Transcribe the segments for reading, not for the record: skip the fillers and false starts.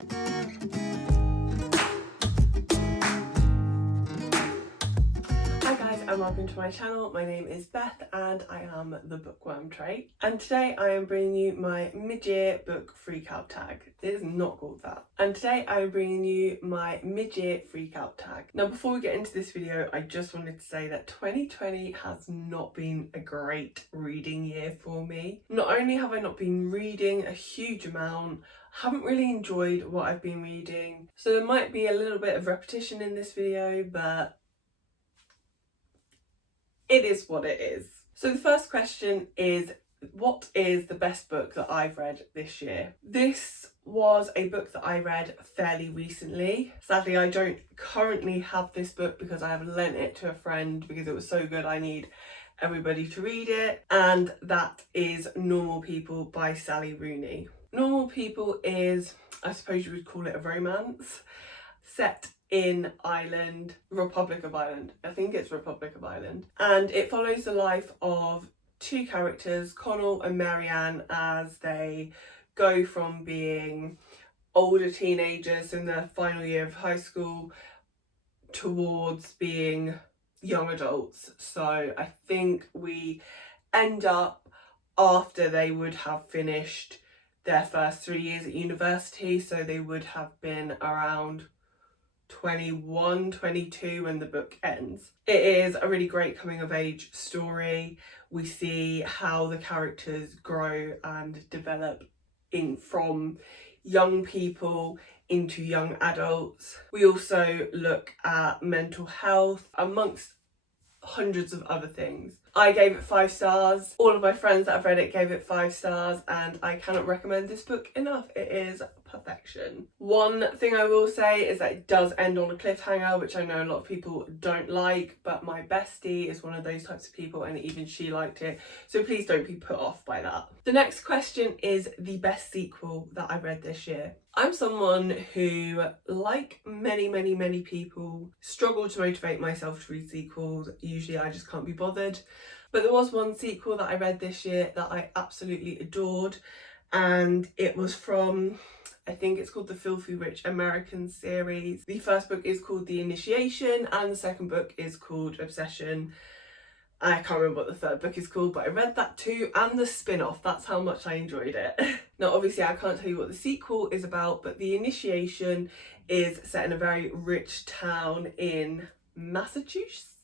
Hi guys and welcome to my channel. My name is Beth and I am the Bookworm Trait, and today I am bringing you my mid-year book freakout tag. It is not called that. And today I am bringing you my mid-year freakout tag. Now before we get into this video, I just wanted to say that 2020 has not been a great reading year for me. Not only have I not been reading a huge amount, I haven't really enjoyed what I've been reading, so there might be a little bit of repetition in this video, but it is what it is. So the first question is, what is the best book that I've read this year? This was a book that I read fairly recently. Sadly, I don't currently have this book because I have lent it to a friend because it was so good I need everybody to read it, and that is Normal People by Sally Rooney. Normal People is, I suppose you would call it, a romance set in Ireland, Republic of Ireland. I think it's Republic of Ireland. And it follows the life of two characters, Connell and Marianne, as they go from being older teenagers in their final year of high school towards being young adults. So I think we end up after they would have finished their first 3 years at university, so they would have been around 21, 22 when the book ends. It is a really great coming of age story. We see how the characters grow and develop from young people into young adults. We also look at mental health amongst hundreds of other things. I gave it 5 stars. All of my friends that have read it gave it 5 stars, and I cannot recommend this book enough. It is perfection. One thing I will say is that it does end on a cliffhanger, which I know a lot of people don't like, but my bestie is one of those types of people and even she liked it, so please don't be put off by that. The next question is the best sequel that I read this year. I'm someone who, like many people, struggle to motivate myself to read sequels. Usually I just can't be bothered. But there was one sequel that I read this year that I absolutely adored, and it was from, I think it's called the Filthy Rich American series. The first book is called The Initiation and the second book is called Obsession. I can't remember what the third book is called, but I read that too, and the spin-off. That's how much I enjoyed it. Now obviously I can't tell you what the sequel is about, but The Initiation is set in a very rich town in Massachusetts.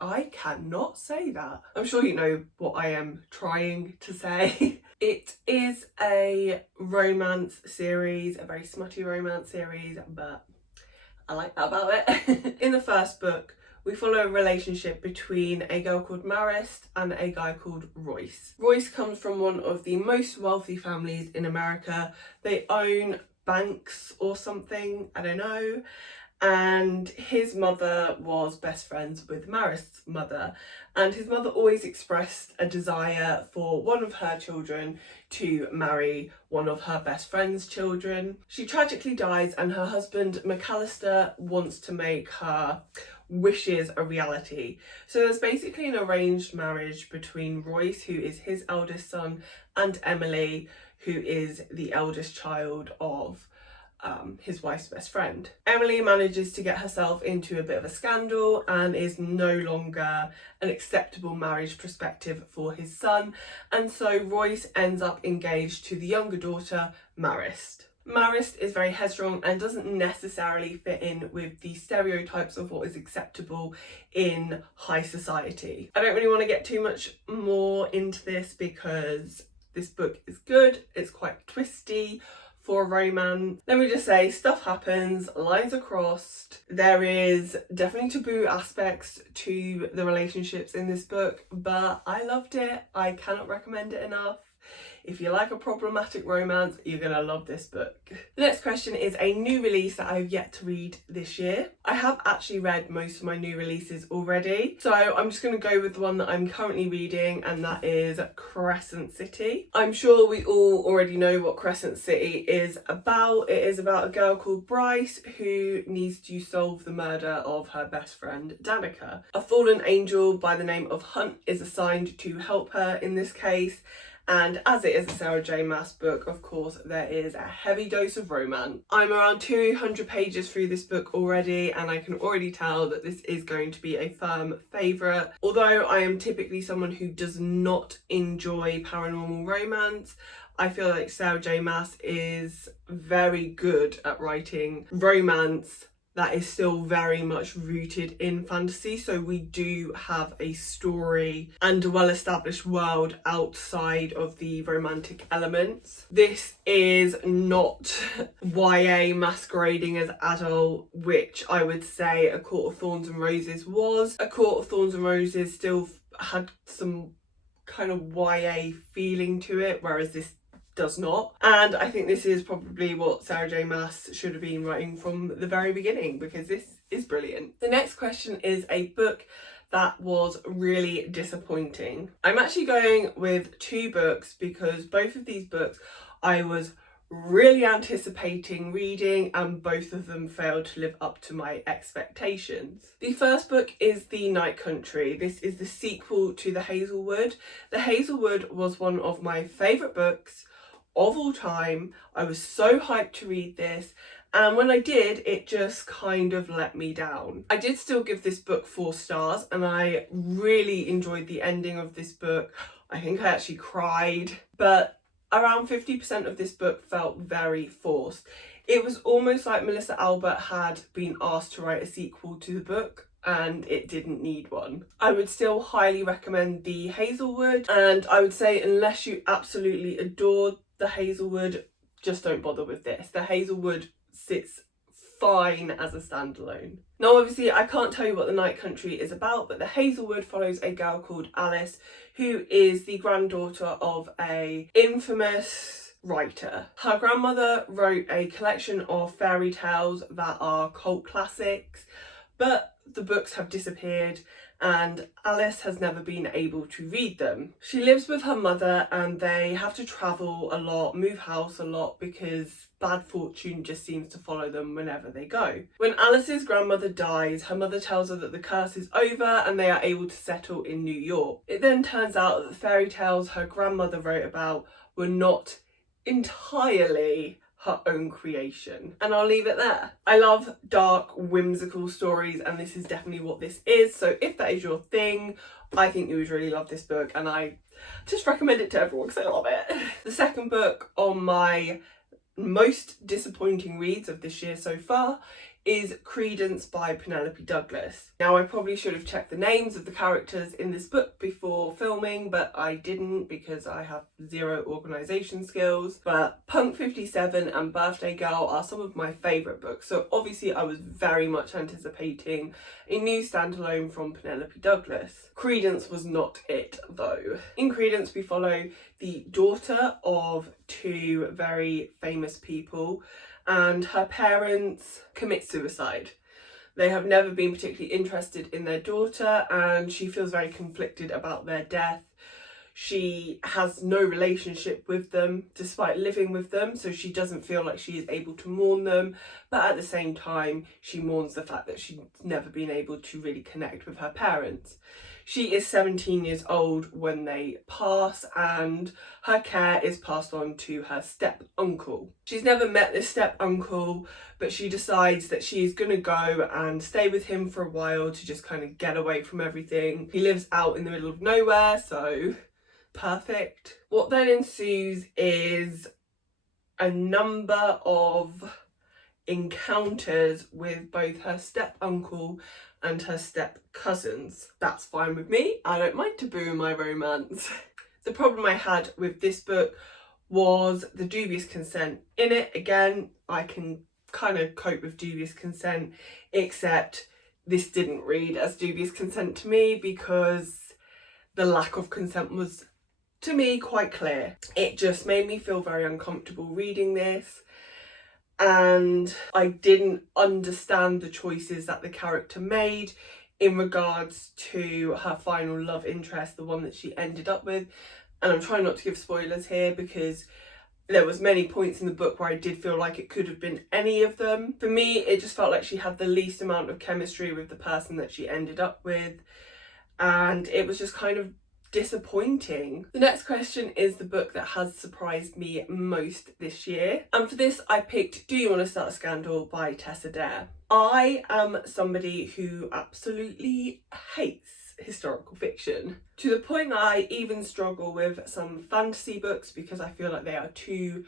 I cannot say that. I'm sure you know what I am trying to say. It is a romance series, a very smutty romance series, but I like that about it. In the first book, we follow a relationship between a girl called Marist and a guy called Royce. Royce comes from one of the most wealthy families in America. They own banks or something, I don't know. And his mother was best friends with Marist's mother, and his mother always expressed a desire for one of her children to marry one of her best friend's children. She tragically dies and her husband McAllister wants to make her wishes a reality. So there's basically an arranged marriage between Royce, who is his eldest son, and Emily, who is the eldest child of his wife's best friend. Emily manages to get herself into a bit of a scandal and is no longer an acceptable marriage perspective for his son, and so Royce ends up engaged to the younger daughter, Marist. Marist is very headstrong and doesn't necessarily fit in with the stereotypes of what is acceptable in high society. I don't really want to get too much more into this because this book is good, it's quite twisty for a romance. Let me just say, stuff happens, lines are crossed. There is definitely taboo aspects to the relationships in this book, but I loved it. I cannot recommend it enough. If you like a problematic romance, you're gonna love this book. The next question is a new release that I've yet to read this year. I have actually read most of my new releases already, so I'm just gonna go with the one that I'm currently reading, and that is Crescent City. I'm sure we all already know what Crescent City is about. It is about a girl called Bryce who needs to solve the murder of her best friend Danica. A fallen angel by the name of Hunt is assigned to help her in this case, And as it is a Sarah J Maas book, of course, there is a heavy dose of romance. I'm around 200 pages through this book already, and I can already tell that this is going to be a firm favourite. Although I am typically someone who does not enjoy paranormal romance, I feel like Sarah J Maas is very good at writing romance that is still very much rooted in fantasy. So we do have a story and a well-established world outside of the romantic elements. This is not YA masquerading as adult, which I would say A Court of Thorns and Roses was. A Court of Thorns and Roses still had some kind of YA feeling to it, whereas this does not. And I think this is probably what Sarah J Maas should have been writing from the very beginning, because this is brilliant. The next question is a book that was really disappointing. I'm actually going with two books because both of these books I was really anticipating reading, and both of them failed to live up to my expectations. The first book is The Night Country. This is the sequel to The Hazelwood. The Hazelwood was one of my favourite books of all time. I was so hyped to read this, and when I did, it just kind of let me down. I did still give this book 4 stars, and I really enjoyed the ending of this book. I think I actually cried, but around 50% of this book felt very forced. It was almost like Melissa Albert had been asked to write a sequel to the book and it didn't need one. I would still highly recommend The Hazelwood, and I would say unless you absolutely adore The Hazelwood, just don't bother with this. The Hazelwood sits fine as a standalone. Now obviously I can't tell you what The Night Country is about, but The Hazelwood follows a girl called Alice who is the granddaughter of a infamous writer. Her grandmother wrote a collection of fairy tales that are cult classics, but the books have disappeared and Alice has never been able to read them. She lives with her mother and they have to travel a lot, move house a lot, because bad fortune just seems to follow them whenever they go. When Alice's grandmother dies, her mother tells her that the curse is over and they are able to settle in New York. It then turns out that the fairy tales her grandmother wrote about were not entirely her own creation, and I'll leave it there. I love dark, whimsical stories, and this is definitely what this is. So if that is your thing, I think you would really love this book, and I just recommend it to everyone because I love it. The second book on my most disappointing reads of this year so far is Creedence by Penelope Douglas. Now I probably should have checked the names of the characters in this book before filming, but I didn't because I have zero organisation skills. But Punk 57 and Birthday Girl are some of my favourite books, so obviously I was very much anticipating a new standalone from Penelope Douglas. Creedence was not it though. In Creedence we follow the daughter of 2 very famous people, and her parents commit suicide. They have never been particularly interested in their daughter and she feels very conflicted about their death. She has no relationship with them despite living with them, so she doesn't feel like she is able to mourn them, but at the same time she mourns the fact that she's never been able to really connect with her parents. She is 17 years old when they pass, and her care is passed on to her step-uncle. She's never met this step-uncle, but she decides that she is going to go and stay with him for a while to just kind of get away from everything. He lives out in the middle of nowhere, so perfect. What then ensues is a number of encounters with both her step-uncle and her step-cousins. That's fine with me. I don't mind taboo in my romance. The problem I had with this book was the dubious consent in it. Again, I can kind of cope with dubious consent, except this didn't read as dubious consent to me because the lack of consent was, to me, quite clear. It just made me feel very uncomfortable reading this, and I didn't understand the choices that the character made in regards to her final love interest, the one that she ended up with. And I'm trying not to give spoilers here because there was many points in the book where I did feel like it could have been any of them. For me, it just felt like she had the least amount of chemistry with the person that she ended up with, and it was just kind of disappointing. The next question is the book that has surprised me most this year. And for this, I picked Do You Want to Start a Scandal by Tessa Dare. I am somebody who absolutely hates historical fiction, to the point that I even struggle with some fantasy books because I feel like they are too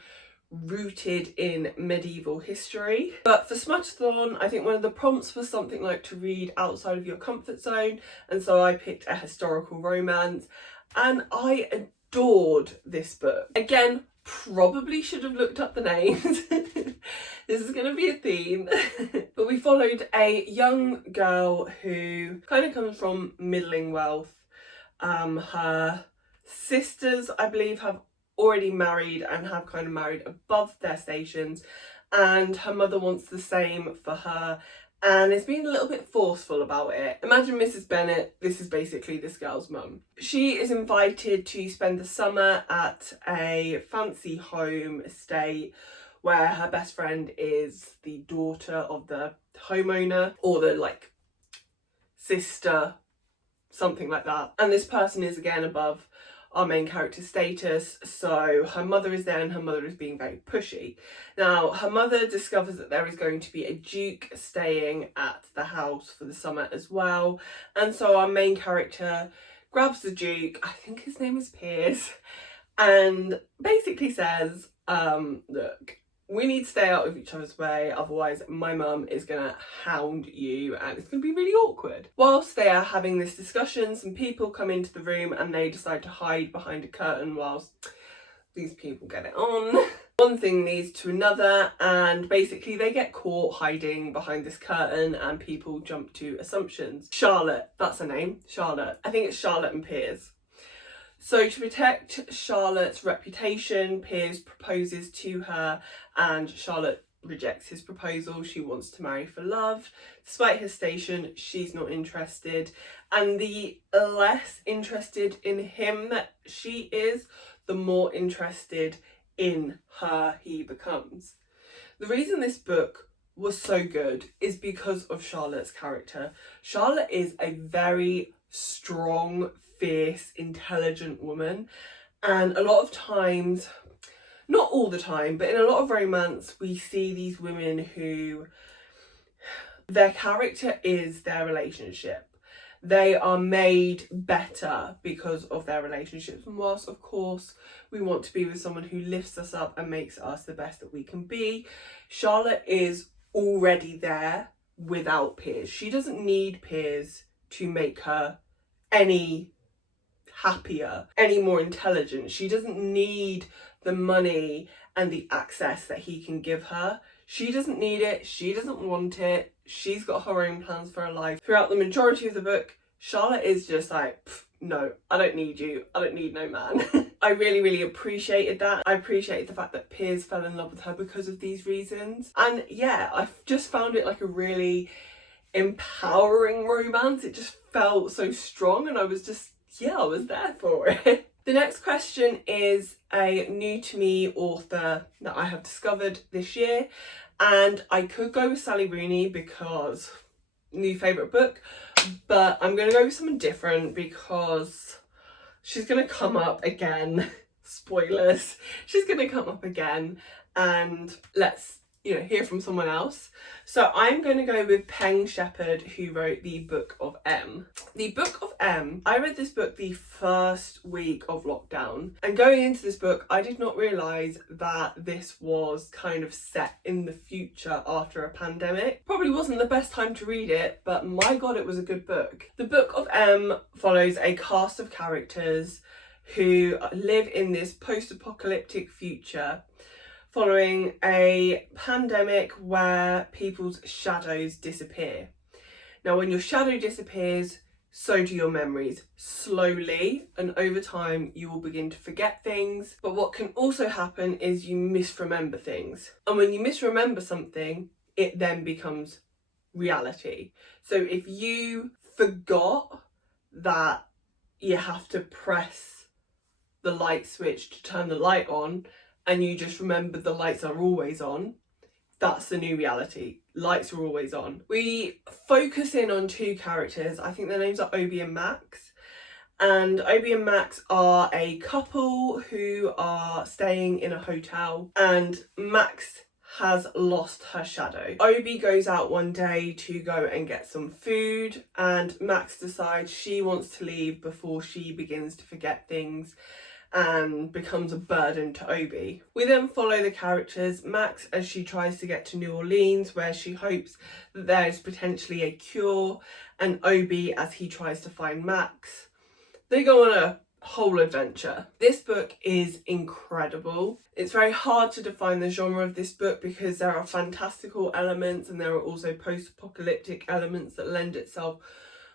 rooted in medieval history. But for Smudgethon, I think one of the prompts was something like to read outside of your comfort zone, and so I picked a historical romance, and I adored this book. Again, probably should have looked up the names. This is going to be a theme. But we followed a young girl who kind of comes from middling wealth. Her sisters, I believe, have already married and have kind of married above their stations, and her mother wants the same for her and is being a little bit forceful about it. Imagine Mrs. Bennet. This is basically this girl's mum. She is invited to spend the summer at a fancy home estate where her best friend is the daughter of the homeowner, or the like sister, something like that. And this person is again above our main character's status, so her mother is there and her mother is being very pushy. Now, her mother discovers that there is going to be a duke staying at the house for the summer as well, and so our main character grabs the duke, I think his name is Piers, and basically says, look, we need to stay out of each other's way, otherwise my mum is gonna hound you and it's gonna be really awkward. Whilst they are having this discussion, some people come into the room and they decide to hide behind a curtain whilst these people get it on. One thing leads to another, and basically they get caught hiding behind this curtain and people jump to assumptions. Charlotte, that's her name, Charlotte. I think it's Charlotte and Piers. So to protect Charlotte's reputation, Piers proposes to her and Charlotte rejects his proposal. She wants to marry for love. Despite his station, she's not interested. And the less interested in him that she is, the more interested in her he becomes. The reason this book was so good is because of Charlotte's character. Charlotte is a very strong, fierce, intelligent woman, and a lot of times, not all the time, but in a lot of romance we see these women who their character is their relationship. They are made better because of their relationships, and whilst of course we want to be with someone who lifts us up and makes us the best that we can be, Charlotte is already there without Piers. She doesn't need Piers to make her any happier, any more intelligent. She doesn't need the money and the access that he can give her. She doesn't need it, she doesn't want it, she's got her own plans for her life. Throughout the majority of the book, Charlotte is just like, no, I don't need you, I don't need no man. I really appreciated that. I appreciated the fact that Piers fell in love with her because of these reasons. And yeah, I just found it like a really empowering romance. It just felt so strong and I was just, yeah, I was there for it. The next question is a new to me author that I have discovered this year, and I could go with Sally Rooney because new favourite book, but I'm going to go with someone different because she's going to come up again. Spoilers. She's going to come up again, and let's hear from someone else. So I'm going to go with Peng Shepherd, who wrote the Book of M. The Book of M, I read this book the first week of lockdown, and going into this book I did not realise that this was kind of set in the future after a pandemic. Probably wasn't the best time to read it, but my god, it was a good book. The Book of M follows a cast of characters who live in this post-apocalyptic future following a pandemic where people's shadows disappear. Now, when your shadow disappears, so do your memories. Slowly and over time, you will begin to forget things. But what can also happen is you misremember things. And when you misremember something, it then becomes reality. So if you forgot that you have to press the light switch to turn the light on, and you just remember the lights are always on, that's the new reality. Lights are always on. We focus in on two characters. I think their names are Obi and Max. And Obi and Max are a couple who are staying in a hotel, and Max has lost her shadow. Obi goes out one day to go and get some food, and Max decides she wants to leave before she begins to forget things and becomes a burden to Obi. We then follow the characters, Max as she tries to get to New Orleans where she hopes that there is potentially a cure, and Obi as he tries to find Max. They go on a whole adventure. This book is incredible. It's very hard to define the genre of this book because there are fantastical elements and there are also post-apocalyptic elements that lend itself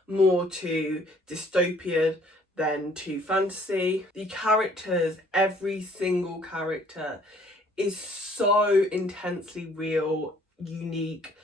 more to dystopia than to fantasy. The characters, every single character is so intensely real, unique.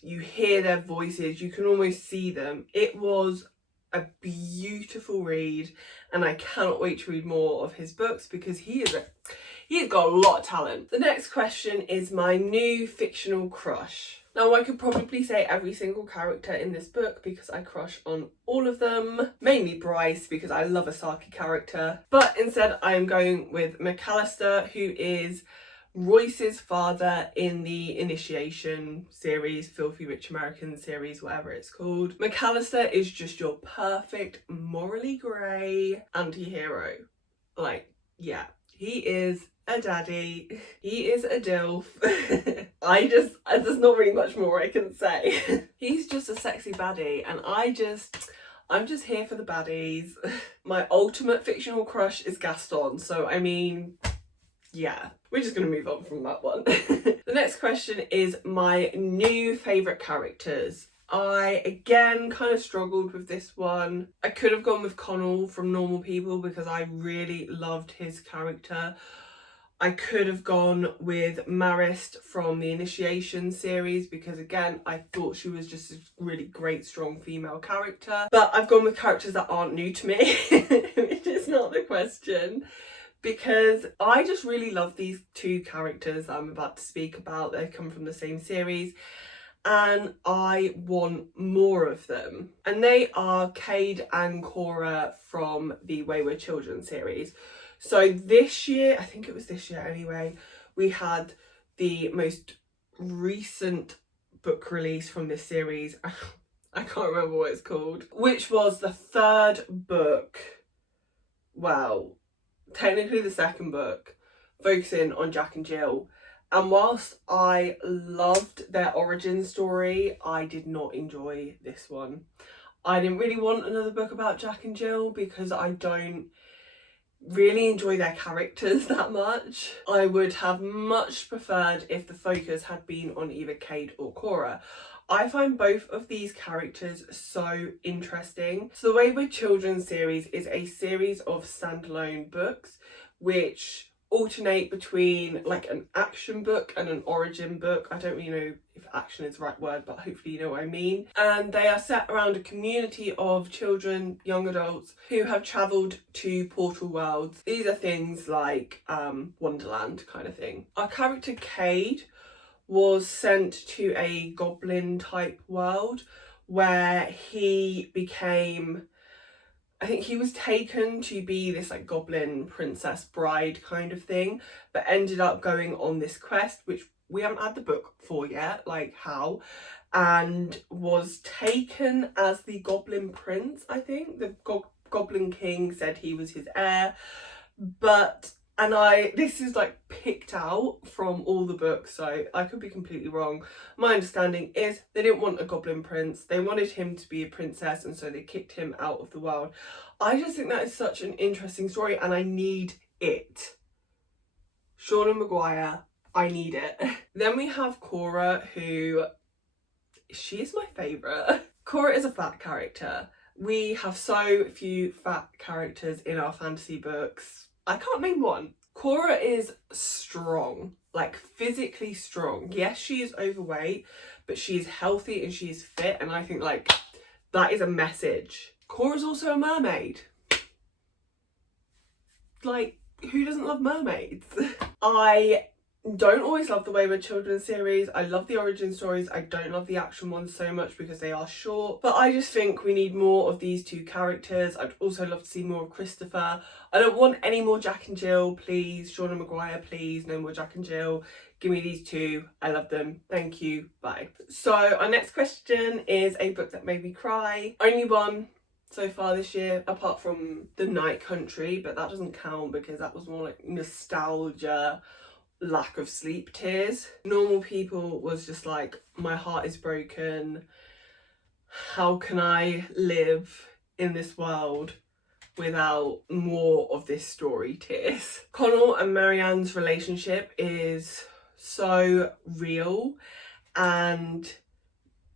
You hear their voices, you can almost see them. It was a beautiful read, and I cannot wait to read more of his books because he has got a lot of talent. The next question is my new fictional crush. Now, I could probably say every single character in this book because I crush on all of them, mainly Bryce because I love a Saki character, but instead I am going with McAllister, who is Royce's father in the Initiation series, Filthy Rich American series, whatever it's called. McAllister is just your perfect morally grey anti-hero. Like, yeah, he is a daddy, he is a dilf. There's not really much more I can say. He's just a sexy baddie, and I'm just here for the baddies. My ultimate fictional crush is Gaston, so I mean, yeah, we're just going to move on from that one. The next question is my new favourite characters. I, again, kind of struggled with this one. I could have gone with Connell from Normal People because I really loved his character. I could have gone with Marist from the Initiation series because, again, I thought she was just a really great, strong female character. But I've gone with characters that aren't new to me, which is not the question, because I just really love these two characters that I'm about to speak about. They come from the same series, and I want more of them. And they are Cade and Cora from the Wayward Children series. So this year, I think it was this year anyway, we had the most recent book release from this series. I can't remember what it's called, which was the third book. Well, technically the second book, focusing on Jack and Jill. And whilst I loved their origin story, I did not enjoy this one. I didn't really want another book about Jack and Jill because I don't really enjoy their characters that much. I would have much preferred if the focus had been on either Cade or Cora. I find both of these characters so interesting. So the Wayward Children series is a series of standalone books which alternate between like an action book and an origin book. I don't really know if action is the right word, but hopefully you know what I mean. And they are set around a community of children, young adults, who have travelled to portal worlds. These are things like Wonderland kind of thing. Our character Cade was sent to a goblin type world where he became, I think he was taken to be this like goblin princess bride kind of thing, but ended up going on this quest, which we haven't had the book for yet, like how, and was taken as the goblin prince, I think. The goblin king said he was his heir, but, and this is like picked out from all the books, so I could be completely wrong. My understanding is they didn't want a goblin prince, they wanted him to be a princess, and so they kicked him out of the world. I just think that is such an interesting story, and I need it. Shauna Maguire, I need it. Then we have Cora, who, she is my favourite. Cora is a fat character. We have so few fat characters in our fantasy books. I can't name one. Cora is strong, like physically strong. Yes, she is overweight, but she is healthy and she is fit, and I think like that is a message. Cora's also a mermaid. Like, who doesn't love mermaids? I don't always love the Wayward Children series. I love the origin stories. I don't love the action ones so much because they are short. But I just think we need more of these two characters. I'd also love to see more of Christopher. I don't want any more Jack and Jill, please. Shauna Maguire, please. No more Jack and Jill. Give me these two. I love them. Thank you. Bye. So our next question is a book that made me cry. Only one so far this year, apart from The Night Country, but that doesn't count because that was more like nostalgia, lack of sleep tears. Normal People was just like, my heart is broken. How can I live in this world without more of this story tears? Connell and Marianne's relationship is so real, and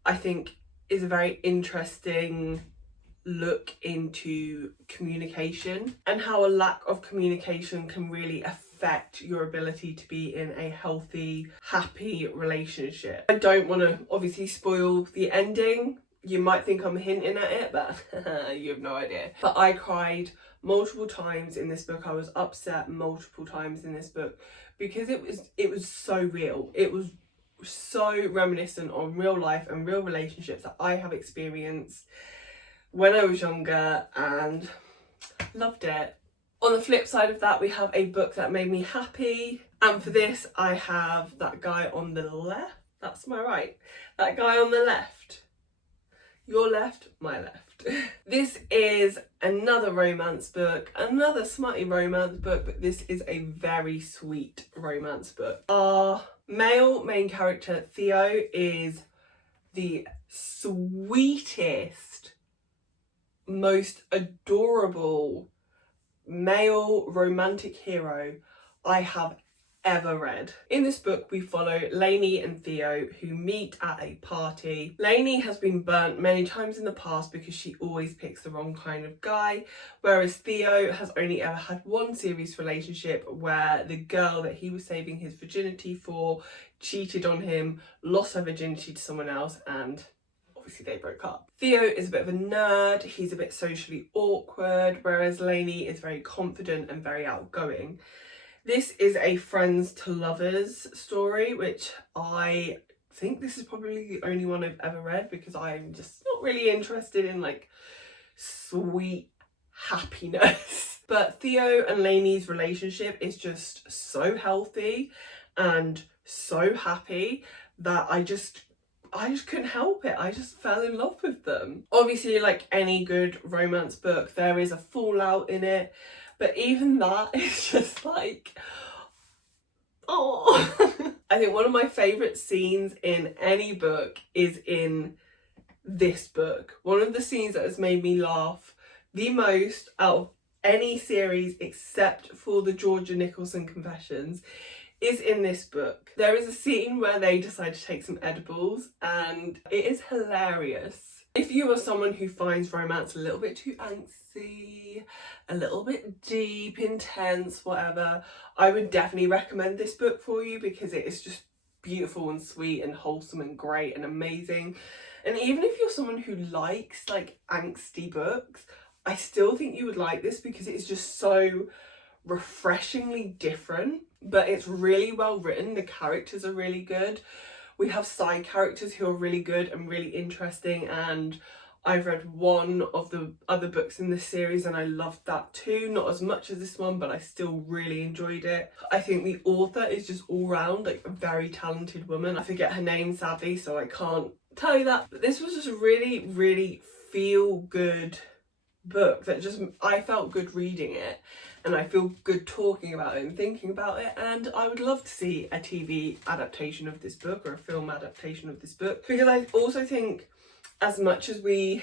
I think is a very interesting look into communication and how a lack of communication can really affect your ability to be in a healthy, happy relationship. I don't want to obviously spoil the ending. You might think I'm hinting at it, but you have no idea. But I cried multiple times in this book. I was upset multiple times in this book because it was so real. It was so reminiscent on real life and real relationships that I have experienced when I was younger, and loved it. On the flip side of that, we have a book that made me happy, and for this I have that guy on the left. That's my right. That guy on the left. Your left, my left. This is another romance book, another smutty romance book, but this is a very sweet romance book. Our male main character, Theo, is the sweetest, most adorable male romantic hero I have ever read. In this book we follow Lainey and Theo, who meet at a party. Lainey has been burnt many times in the past because she always picks the wrong kind of guy, whereas Theo has only ever had one serious relationship where the girl that he was saving his virginity for cheated on him, lost her virginity to someone else, and obviously they broke up. Theo is a bit of a nerd, he's a bit socially awkward, whereas Lainey is very confident and very outgoing. This is a friends to lovers story, which I think this is probably the only one I've ever read because I'm just not really interested in like sweet happiness. But Theo and Lainey's relationship is just so healthy and so happy that I just couldn't help it. I just fell in love with them. Obviously, like any good romance book, there is a fallout in it, but even that is just like, oh. I think one of my favourite scenes in any book is in this book. One of the scenes that has made me laugh the most out of any series except for the Georgia Nicholson confessions is in this book. There is a scene where they decide to take some edibles and it is hilarious. If you are someone who finds romance a little bit too angsty, a little bit deep, intense, whatever, I would definitely recommend this book for you because it is just beautiful and sweet and wholesome and great and amazing. And even if you're someone who likes like angsty books, I still think you would like this because it is just so refreshingly different, but it's really well written. The characters are really good. We have side characters who are really good and really interesting, and I've read one of the other books in this series and I loved that too. Not as much as this one, but I still really enjoyed it. I think the author is just all round like a very talented woman. I forget her name sadly, so I can't tell you that. But this was just a really, really feel good book that just, I felt good reading it and I feel good talking about it and thinking about it, and I would love to see a TV adaptation of this book or a film adaptation of this book, because I also think as much as we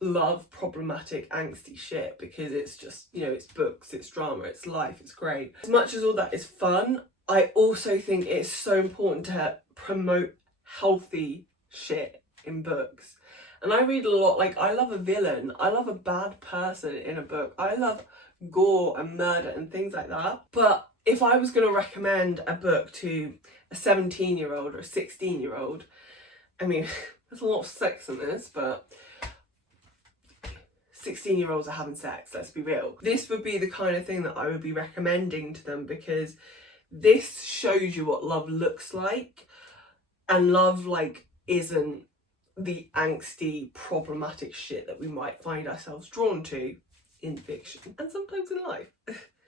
love problematic angsty shit because it's just, you know, it's books, it's drama, it's life, it's great, as much as all that is fun, I also think it's so important to promote healthy shit in books. And I read a lot, like I love a villain, I love a bad person in a book, I love gore and murder and things like that. But if I was going to recommend a book to a 17-year-old or a 16-year-old, I mean, there's a lot of sex in this, but 16-year-olds are having sex, let's be real. This would be the kind of thing that I would be recommending to them because This shows you what love looks like, and love like isn't the angsty, problematic shit that we might find ourselves drawn to in fiction and sometimes in life.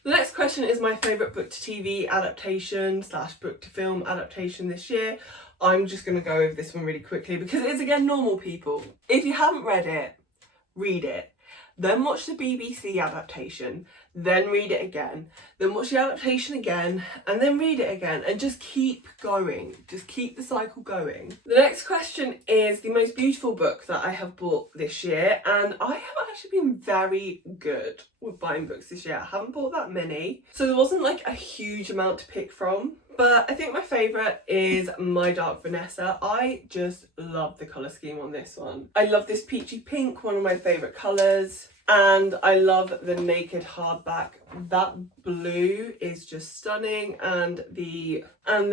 The next question is my favourite book to TV adaptation / book to film adaptation this year. I'm just going to go over this one really quickly because it is, again, Normal People. If you haven't read it, read it. Then watch the BBC adaptation, then read it again, then watch the adaptation again, and then read it again, and just keep going. Just keep the cycle going. The next question is the most beautiful book that I have bought this year, and I have actually been very good with buying books this year. I haven't bought that many, so there wasn't like a huge amount to pick from. But I think my favourite is My Dark Vanessa. I just love the colour scheme on this one. I love this peachy pink, one of my favourite colours. And I love the naked hardback. That blue is just stunning, and the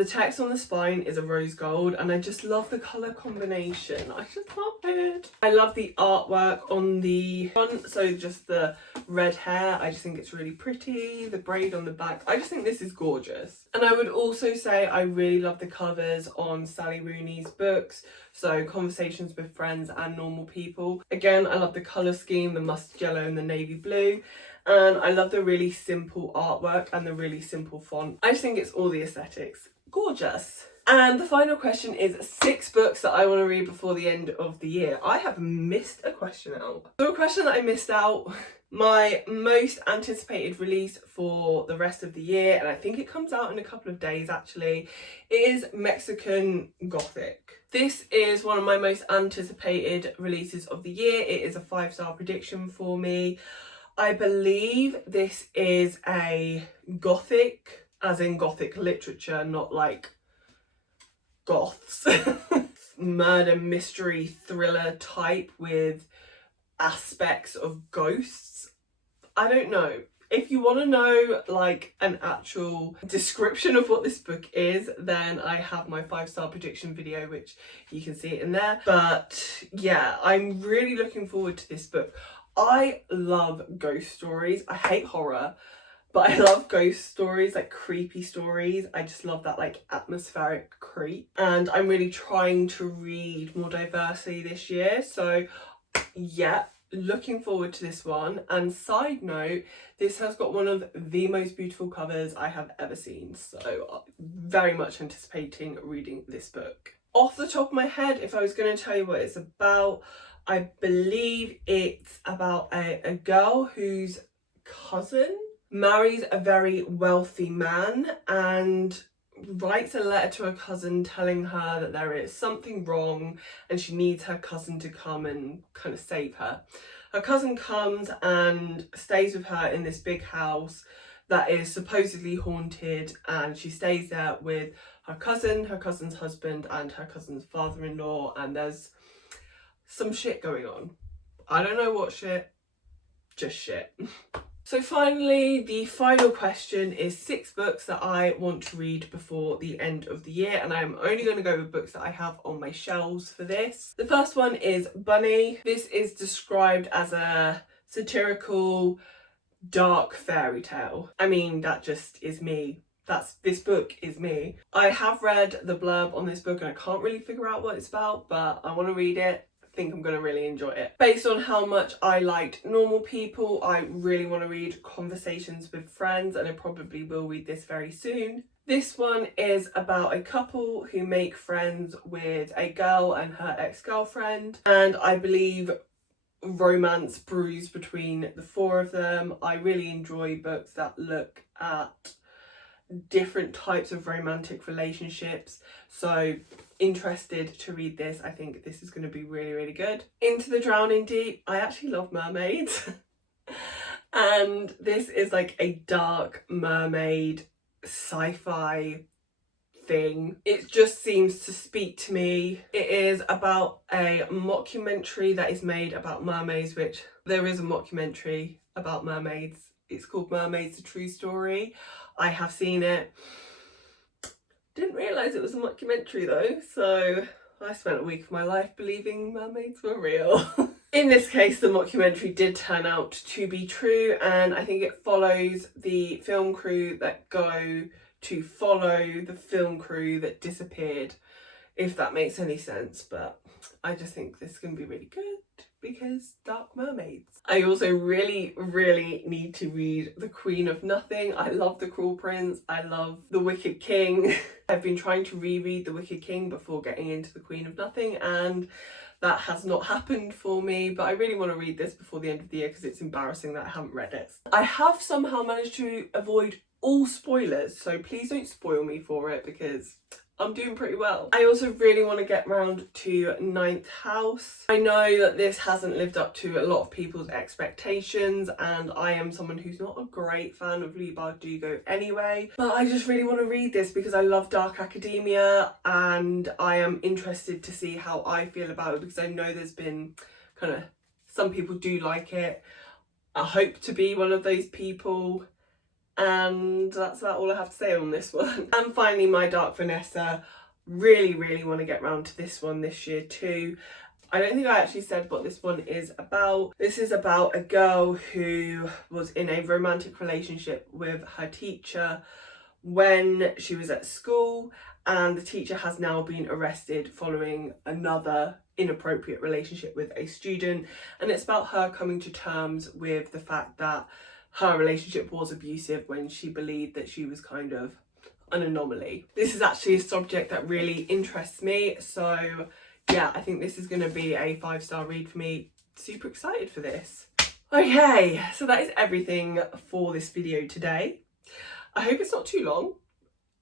text on the spine is a rose gold, and I just love the colour combination. I just love it. I love the artwork on the front, so just the red hair, I just think it's really pretty. The braid on the back, I just think this is gorgeous. And I would also say I really love the covers on Sally Rooney's books, so Conversations with Friends and Normal People. Again, I love the colour scheme, the mustard yellow and the navy blue. And I love the really simple artwork and the really simple font. I just think it's all the aesthetics. Gorgeous. And the final question is 6 books that I want to read before the end of the year. I have missed a question out. So a question that I missed out, my most anticipated release for the rest of the year, and I think it comes out in a couple of days actually, is Mexican Gothic. This is one of my most anticipated releases of the year. It is a 5-star prediction for me. I believe this is a Gothic, as in Gothic literature, not like goths. Murder mystery thriller type with aspects of ghosts. I don't know. If you want to know like an actual description of what this book is, then I have my 5-star prediction video, which you can see it in there. But yeah, I'm really looking forward to this book. I love ghost stories. I hate horror, but I love ghost stories, like creepy stories. I just love that like atmospheric creep. And I'm really trying to read more diversity this year. So yeah, looking forward to this one. And side note, this has got one of the most beautiful covers I have ever seen. So very much anticipating reading this book. Off the top of my head, if I was going to tell you what it's about, I believe it's about a girl whose cousin marries a very wealthy man and writes a letter to her cousin telling her that there is something wrong and she needs her cousin to come and kind of save her. Her cousin comes and stays with her in this big house that is supposedly haunted, and she stays there with her cousin, her cousin's husband, and her cousin's father-in-law, and there's some shit going on. I don't know what shit, just shit. So finally, the final question is 6 books that I want to read before the end of the year, and I'm only going to go with books that I have on my shelves for this. The first one is Bunny. This is described as a satirical, dark fairy tale. I mean, that just is me. This book is me. I have read the blurb on this book and I can't really figure out what it's about, but I want to read it. Think I'm going to really enjoy it. Based on how much I liked Normal People, I really want to read Conversations with Friends, and I probably will read this very soon. This one is about a couple who make friends with a girl and her ex-girlfriend, and I believe romance brews between the 4 of them. I really enjoy books that look at different types of romantic relationships, so interested to read this. I think this is going to be really, really good. Into the Drowning Deep. I actually love mermaids and this is like a dark mermaid sci-fi thing. It just seems to speak to me. It is about a mockumentary that is made about mermaids, which there is a mockumentary about mermaids. It's called Mermaids: A True Story. I have seen it. Didn't realise it was a mockumentary though, so I spent a week of my life believing mermaids were real. In this case, the mockumentary did turn out to be true, and I think it follows the film crew that go to follow the film crew that disappeared, if that makes any sense. But I just think this is going to be really good because Dark Mermaids. I also really need to read The Queen of Nothing. I love The Cruel Prince. I love The Wicked King. I've been trying to reread The Wicked King before getting into The Queen of Nothing, and that has not happened for me, but I really want to read this before the end of the year because it's embarrassing that I haven't read it. I have somehow managed to avoid all spoilers, so please don't spoil me for it because I'm doing pretty well. I also really want to get round to Ninth House. I know that this hasn't lived up to a lot of people's expectations, and I am someone who's not a great fan of Leigh Bardugo anyway, but I just really want to read this because I love dark academia and I am interested to see how I feel about it, because I know there's been kind of, some people do like it. I hope to be one of those people. And that's about all I have to say on this one. And finally, My Dark Vanessa. Really want to get round to this one this year too. I don't think I actually said what this one is about. This is about a girl who was in a romantic relationship with her teacher when she was at school, and the teacher has now been arrested following another inappropriate relationship with a student. And it's about her coming to terms with the fact that her relationship was abusive when she believed that she was kind of an anomaly. This is actually a subject that really interests me, so yeah, I think this is going to be a 5-star read for me. Super excited for this. Okay, so that is everything for this video today. I hope it's not too long.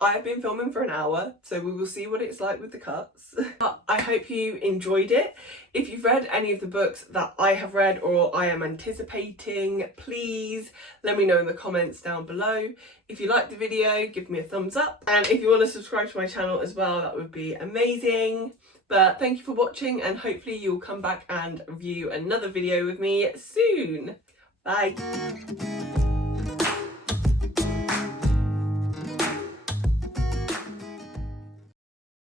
I have been filming for an hour, so we will see what it's like with the cuts. But I hope you enjoyed it. If you've read any of the books that I have read or I am anticipating, please let me know in the comments down below. If you liked the video, give me a thumbs up. And if you want to subscribe to my channel as well, that would be amazing. But thank you for watching, and hopefully you'll come back and view another video with me soon. Bye.